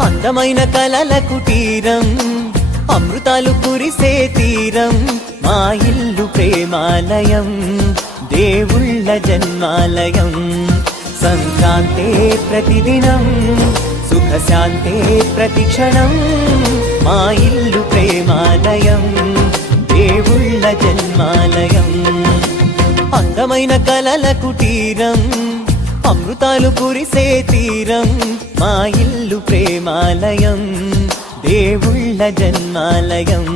అందమైన కలల కుటీరం, అమృతాలు కురిసే తీరం, మా ఇల్లు ప్రేమాలయం, దేవుళ్ళ జన్మాలయం. సంక్రాంతే ప్రతిదినం, సుఖశాంతే ప్రతిక్షణం, మా ఇల్లు ప్రేమాలయం, దేవుళ్ళ జన్మాలయం. అందమైన కలల కుటీరం, అమృతాలు కురిసే తీరం, మా ఇల్లు ప్రేమాలయం, దేవుళ్ళ జన్మాలయం.